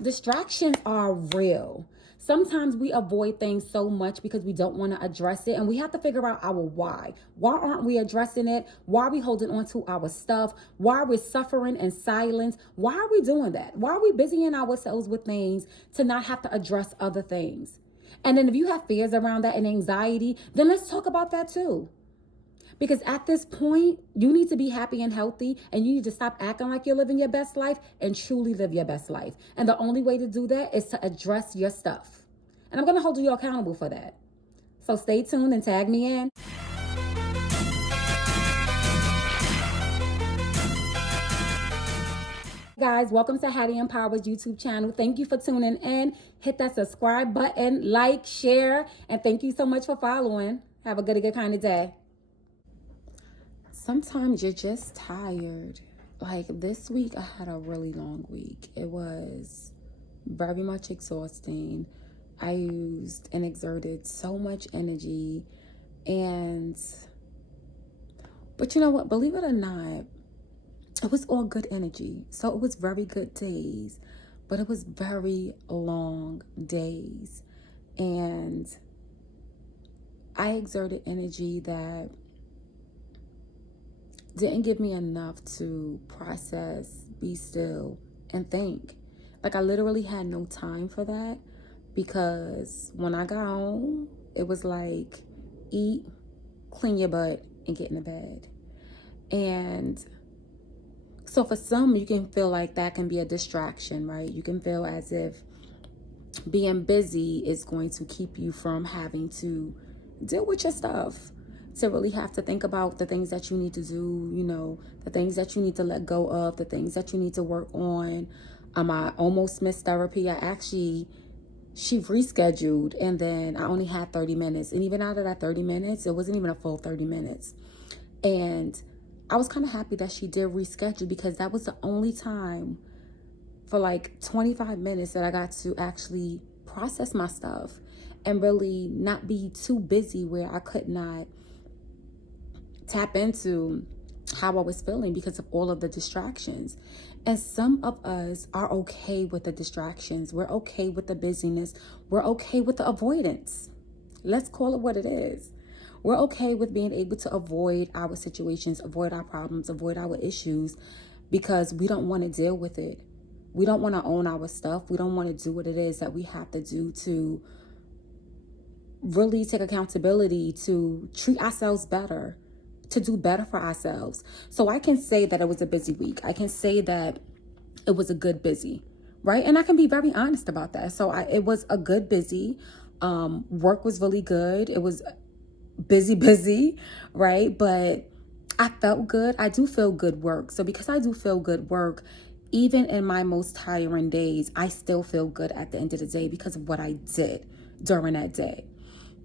Distractions are real. Sometimes we avoid things so much because we don't want to address it, and we have to figure out our why. Why aren't we addressing it? Why are we holding on to our stuff? Why are we suffering in silence? Why are we doing that? Why are we busying ourselves with things to not have to address other things? And then if you have fears around that and anxiety, then let's talk about that too. Because at this point, you need to be happy and healthy, and you need to stop acting like you're living your best life and truly live your best life. And the only way to do that is to address your stuff. And I'm going to hold you accountable for that. So stay tuned and tag me in. Guys, welcome to Hattie Empower's YouTube channel. Thank you for tuning in. Hit that subscribe button, like, share, and thank you so much for following. Have a good kind of day. Sometimes you're just tired. Like this week, I had a really long week. It was very much exhausting. I used and exerted so much energy. But you know what? Believe it or not, it was all good energy. So it was very good days, but it was very long days. And I exerted energy that didn't give me enough to process, be still, and think. Like I literally had no time for that, because when I got home, it was like eat, clean your butt, and get in the bed. And so for some, you can feel like that can be a distraction, right? You can feel as if being busy is going to keep you from having to deal with your stuff, to really have to think about the things that you need to do, you know, the things that you need to let go of, the things that you need to work on. I almost missed therapy. She rescheduled, and then I only had 30 minutes. And even out of that 30 minutes, it wasn't even a full 30 minutes. And I was kind of happy that she did reschedule, because that was the only time for like 25 minutes that I got to actually process my stuff and really not be too busy where I could not tap into how I was feeling because of all of the distractions. And some of us are okay with the distractions. We're okay with the busyness. We're okay with the avoidance. Let's call it what it is. We're okay with being able to avoid our situations, avoid our problems, avoid our issues, because we don't want to deal with it. We don't want to own our stuff. We don't want to do what it is that we have to do to really take accountability, to treat ourselves better, to do better for ourselves. So I can say that it was a busy week. I can say that it was a good busy, right? And I can be very honest about that. So it was a good busy. Work was really good. It was busy, right? But I felt good. I do feel good work. So because I do feel good work, even in my most tiring days, I still feel good at the end of the day because of what I did during that day.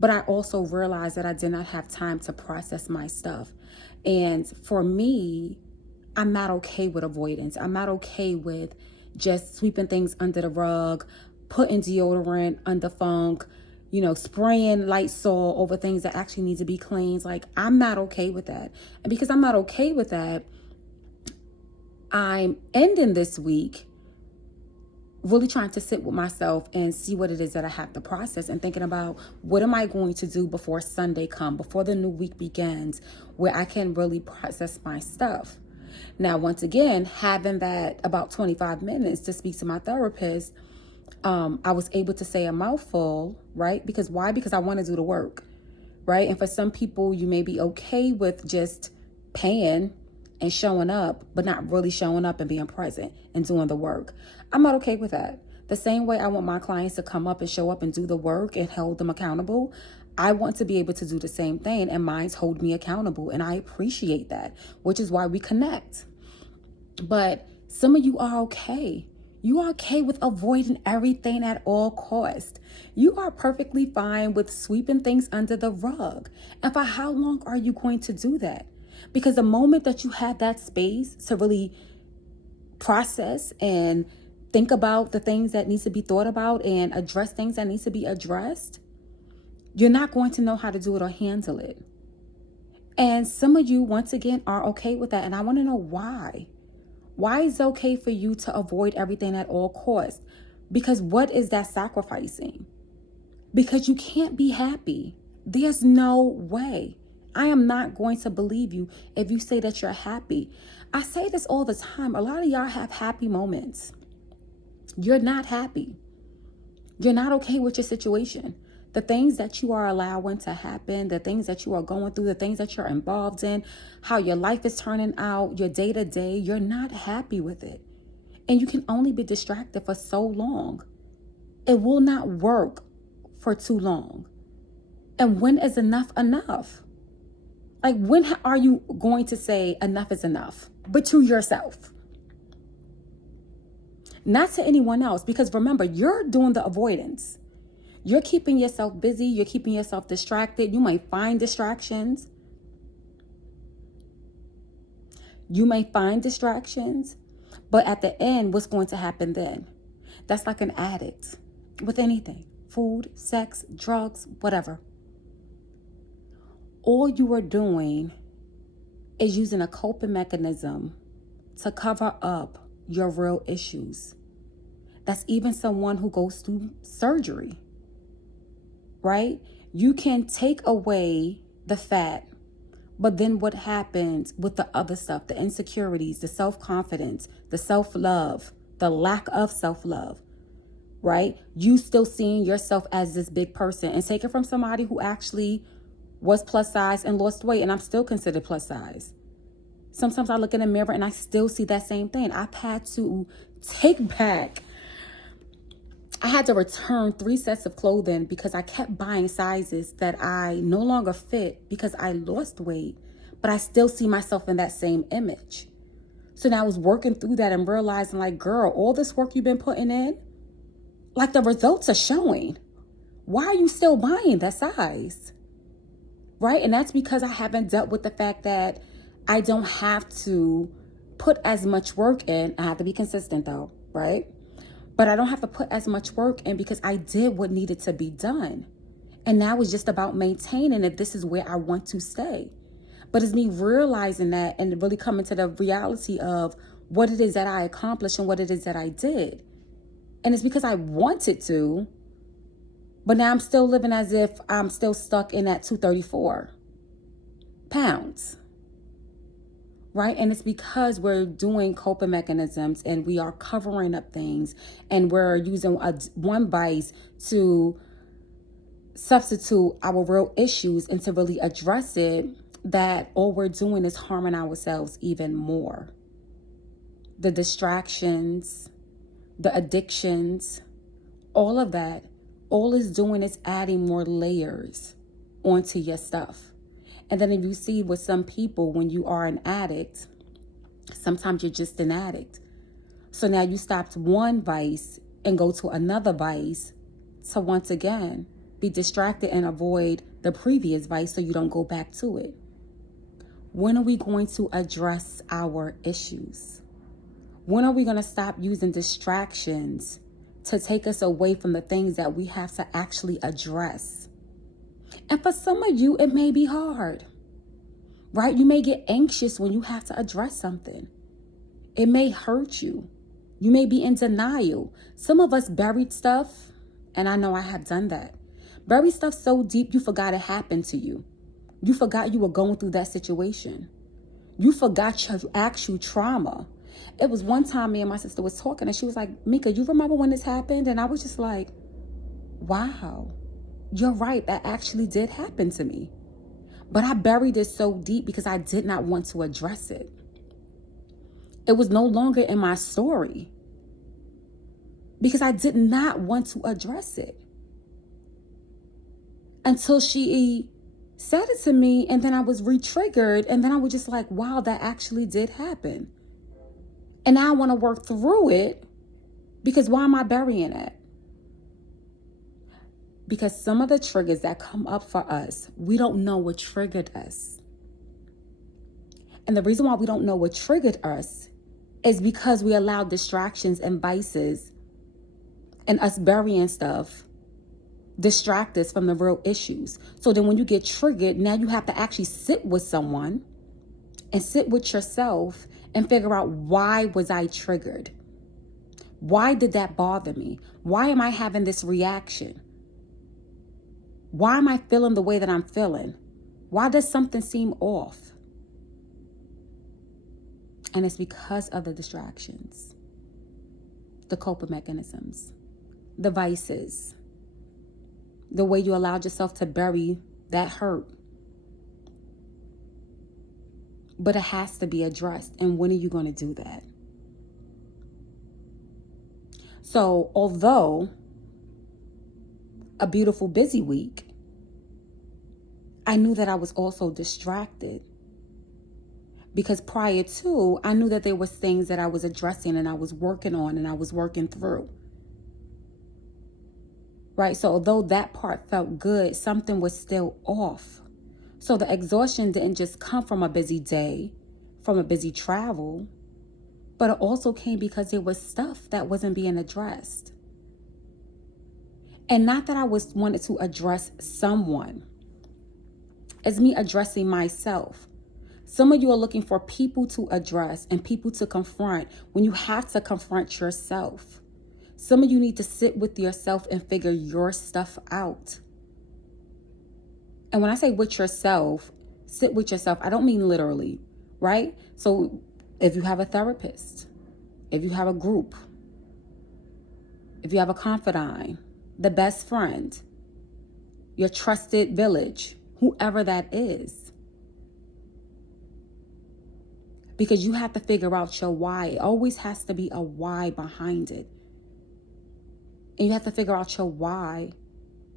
But I also realized that I did not have time to process my stuff. And for me, I'm not okay with avoidance. I'm not okay with just sweeping things under the rug, putting deodorant under funk, spraying Lysol over things that actually need to be cleaned. Like, I'm not okay with that. And because I'm not okay with that, I'm ending this week really trying to sit with myself and see what it is that I have to process, and thinking about what am I going to do before Sunday comes, before the new week begins, where I can really process my stuff. Now, once again, having that about 25 minutes to speak to my therapist, I was able to say a mouthful, right? Because why? Because I want to do the work, right? And for some people, you may be okay with just paying and showing up, but not really showing up and being present and doing the work. I'm not okay with that. The same way I want my clients to come up and show up and do the work and hold them accountable, I want to be able to do the same thing, and mine's hold me accountable. And I appreciate that, which is why we connect. But some of you are okay. You are okay with avoiding everything at all costs. You are perfectly fine with sweeping things under the rug. And for how long are you going to do that? Because the moment that you have that space to really process and think about the things that needs to be thought about and address things that needs to be addressed, you're not going to know how to do it or handle it. And some of you, once again, are okay with that. And I want to know why. Why is it okay for you to avoid everything at all costs? Because what is that sacrificing? Because you can't be happy. There's no way. I am not going to believe you if you say that you're happy. I say this all the time. A lot of y'all have happy moments. You're not happy. You're not okay with your situation. The things that you are allowing to happen, the things that you are going through, the things that you're involved in, how your life is turning out, your day to day, you're not happy with it. And you can only be distracted for so long. It will not work for too long. And when is enough enough? Like, when are you going to say enough is enough? But to yourself. Not to anyone else. Because remember, you're doing the avoidance. You're keeping yourself busy. You're keeping yourself distracted. You might find distractions. But at the end, what's going to happen then? That's like an addict with anything. Food, sex, drugs, whatever. All you are doing is using a coping mechanism to cover up your real issues. That's even someone who goes through surgery, right? You can take away the fat, but then what happens with the other stuff, the insecurities, the self-confidence, the self-love, the lack of self-love, right? You still seeing yourself as this big person, and take it from somebody who actually was plus size and lost weight, and I'm still considered plus size. Sometimes I look in the mirror and I still see that same thing. I've had to I had to return 3 sets of clothing because I kept buying sizes that I no longer fit because I lost weight, but I still see myself in that same image. So now I was working through that and realizing, like, girl, all this work you've been putting in, like, the results are showing. Why are you still buying that size? Right? And that's because I haven't dealt with the fact that I don't have to put as much work in. I have to be consistent though, right? But I don't have to put as much work in because I did what needed to be done. And now it's just about maintaining if this is where I want to stay. But it's me realizing that and really coming to the reality of what it is that I accomplished and what it is that I did. And it's because I wanted to, but now I'm still living as if I'm still stuck in that 234 pounds. Right? And it's because we're doing coping mechanisms and we are covering up things and we're using one vice to substitute our real issues and to really address it, that all we're doing is harming ourselves even more. The distractions, the addictions, all of that, all it's doing is adding more layers onto your stuff. And then if you see with some people, when you are an addict, sometimes you're just an addict. So now you stopped one vice and go to another vice to once again be distracted and avoid the previous vice so you don't go back to it. When are we going to address our issues? When are we going to stop using distractions to take us away from the things that we have to actually address? And for some of you, it may be hard, right? You may get anxious when you have to address something. It may hurt you. You may be in denial. Some of us buried stuff, and I know I have done that. Buried stuff so deep you forgot it happened to you. You forgot you were going through that situation. You forgot your actual trauma. It was one time me and my sister was talking, and she was like, Mika, you remember when this happened? And I was just like, wow. You're right, that actually did happen to me. But I buried it so deep because I did not want to address it. It was no longer in my story because I did not want to address it. Until she said it to me, and then I was re-triggered, and then I was just like, wow, that actually did happen. And now I want to work through it because why am I burying it? Because some of the triggers that come up for us, we don't know what triggered us. And the reason why we don't know what triggered us is because we allow distractions and vices and us burying stuff distract us from the real issues. So then when you get triggered, now you have to actually sit with someone and sit with yourself and figure out, why was I triggered? Why did that bother me? Why am I having this reaction? Why am I feeling the way that I'm feeling? Why does something seem off? And it's because of the distractions, the coping mechanisms, the vices, the way you allowed yourself to bury that hurt. But it has to be addressed. And when are you going to do that? So, although a beautiful, busy week, I knew that I was also distracted. Because prior to, I knew that there was things that I was addressing and I was working on and I was working through. Right? So although that part felt good, something was still off. So the exhaustion didn't just come from a busy day, from a busy travel, but it also came because there was stuff that wasn't being addressed. And not that I wanted to address someone. It's me addressing myself. Some of you are looking for people to address and people to confront when you have to confront yourself. Some of you need to sit with yourself and figure your stuff out. And when I say with yourself, sit with yourself, I don't mean literally, right? So if you have a therapist, if you have a group, if you have a confidant, the best friend, your trusted village, whoever that is. Because you have to figure out your why. It always has to be a why behind it. And you have to figure out your why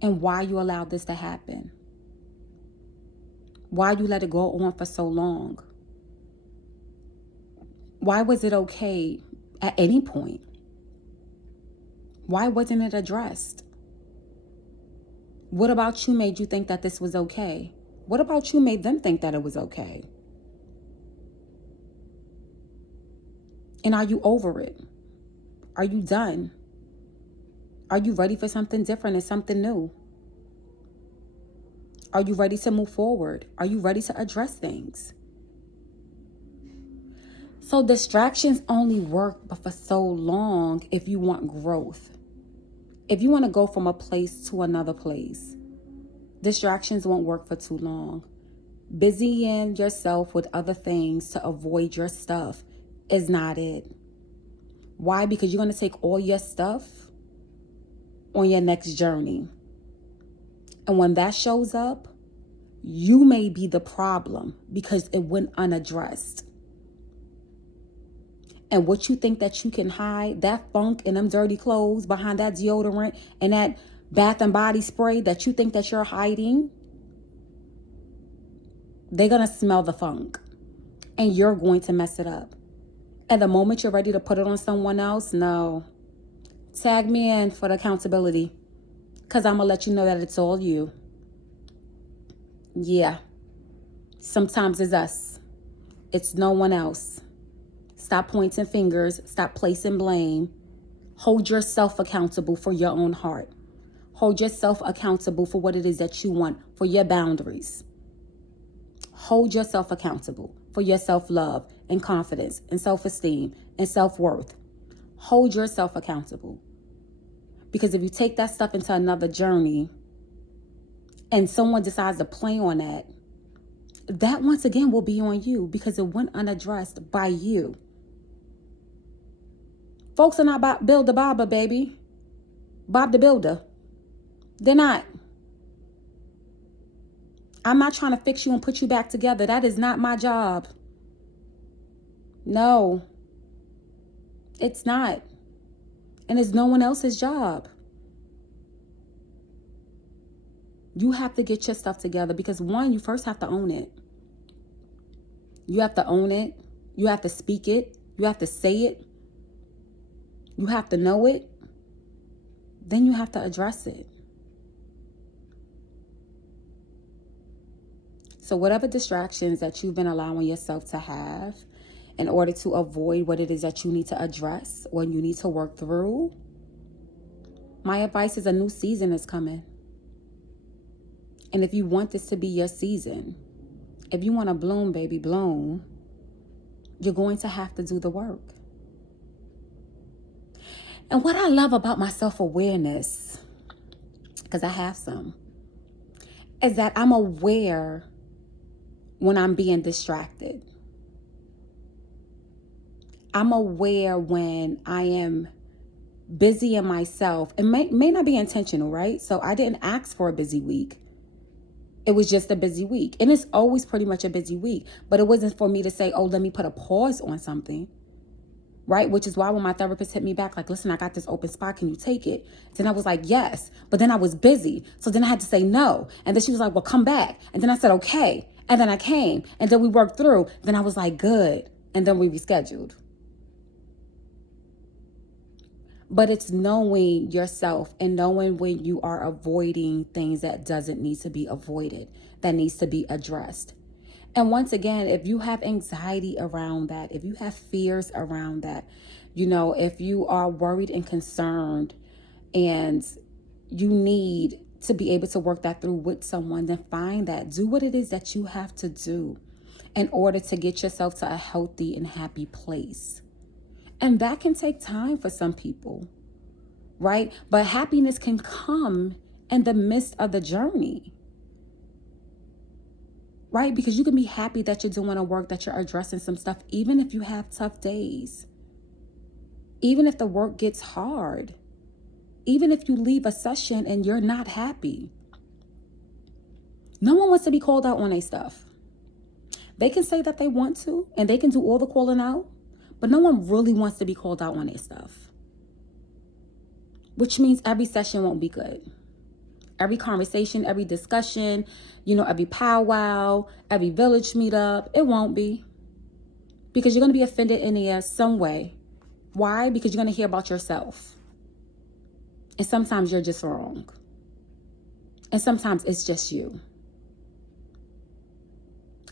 and why you allowed this to happen. Why you let it go on for so long. Why was it okay at any point? Why wasn't it addressed? What about you made you think that this was okay? What about you made them think that it was okay? And are you over it? Are you done? Are you ready for something different and something new? Are you ready to move forward? Are you ready to address things? So distractions only work but for so long if you want growth. If you want to go from a place to another place, distractions won't work for too long. Busying yourself with other things to avoid your stuff is not it. Why? Because you're going to take all your stuff on your next journey. And when that shows up, you may be the problem because it went unaddressed. And what you think that you can hide, that funk and them dirty clothes behind that deodorant and that bath and body spray that you think that you're hiding, they're going to smell the funk and you're going to mess it up. And the moment you're ready to put it on someone else, no. Tag me in for the accountability because I'm going to let you know that it's all you. Yeah. Sometimes it's us. It's no one else. Stop pointing fingers. Stop placing blame. Hold yourself accountable for your own heart. Hold yourself accountable for what it is that you want, for your boundaries. Hold yourself accountable for your self-love and confidence and self-esteem and self-worth. Hold yourself accountable. Because if you take that stuff into another journey and someone decides to play on that, that once again will be on you because it went unaddressed by you. Folks are not about Build the Bobber, baby. Bob the Builder. They're not. I'm not trying to fix you and put you back together. That is not my job. No. It's not. And it's no one else's job. You have to get your stuff together because one, you first have to own it. You have to own it. You have to speak it. You have to say it. You have to know it. Then you have to address it. So whatever distractions that you've been allowing yourself to have in order to avoid what it is that you need to address or you need to work through, my advice is a new season is coming. And if you want this to be your season, if you want to bloom, baby, bloom, you're going to have to do the work. And what I love about my self-awareness, because I have some, is that I'm aware when I'm being distracted. I'm aware when I am busy in myself. It may not be intentional, right? So I didn't ask for a busy week. It was just a busy week. And it's always pretty much a busy week. But it wasn't for me to say, oh, let me put a pause on something. Right? Which is why when my therapist hit me back, like, listen, I got this open spot. Can you take it? Then I was like, yes. But then I was busy. So then I had to say no. And then she was like, well, come back. And then I said, okay. And then I came. And then we worked through. Then I was like, good. And then we rescheduled. But it's knowing yourself and knowing when you are avoiding things that doesn't need to be avoided, that needs to be addressed. And once again, if you have anxiety around that, if you have fears around that, if you are worried and concerned and you need to be able to work that through with someone, then find that. Do what it is that you have to do in order to get yourself to a healthy and happy place. And that can take time for some people, right? But happiness can come in the midst of the journey. Right? Because you can be happy that you're doing a work, that you're addressing some stuff, even if you have tough days. Even if the work gets hard. Even if you leave a session and you're not happy. No one wants to be called out on their stuff. They can say that they want to, and they can do all the calling out, but no one really wants to be called out on their stuff. Which means every session won't be good. Every conversation, every discussion, every powwow, every village meetup, it won't be. Because you're going to be offended in some way. Why? Because you're going to hear about yourself. And sometimes you're just wrong. And sometimes it's just you.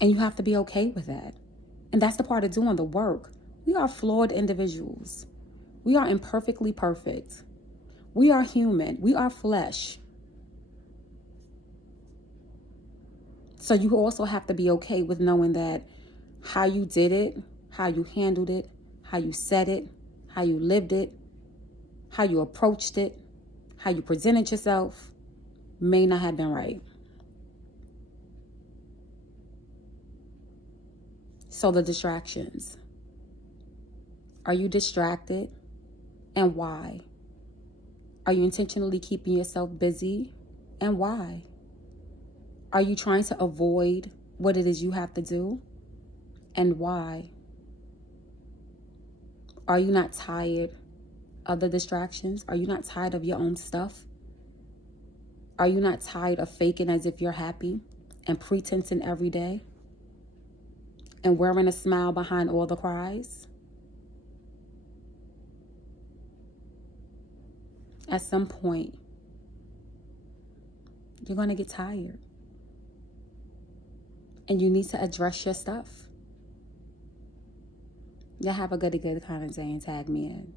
And you have to be okay with that. And that's the part of doing the work. We are flawed individuals. We are imperfectly perfect. We are human. We are flesh. So you also have to be okay with knowing that how you did it, how you handled it, how you said it, how you lived it, how you approached it, how you presented yourself may not have been right. So the distractions. Are you distracted? And why? Are you intentionally keeping yourself busy? And why? Are you trying to avoid what it is you have to do? And why? Are you not tired of the distractions? Are you not tired of your own stuff? Are you not tired of faking as if you're happy and pretending every day? And wearing a smile behind all the cries? At some point, you're going to get tired. And you need to address your stuff. Y'all have a good kind of day and tag me in.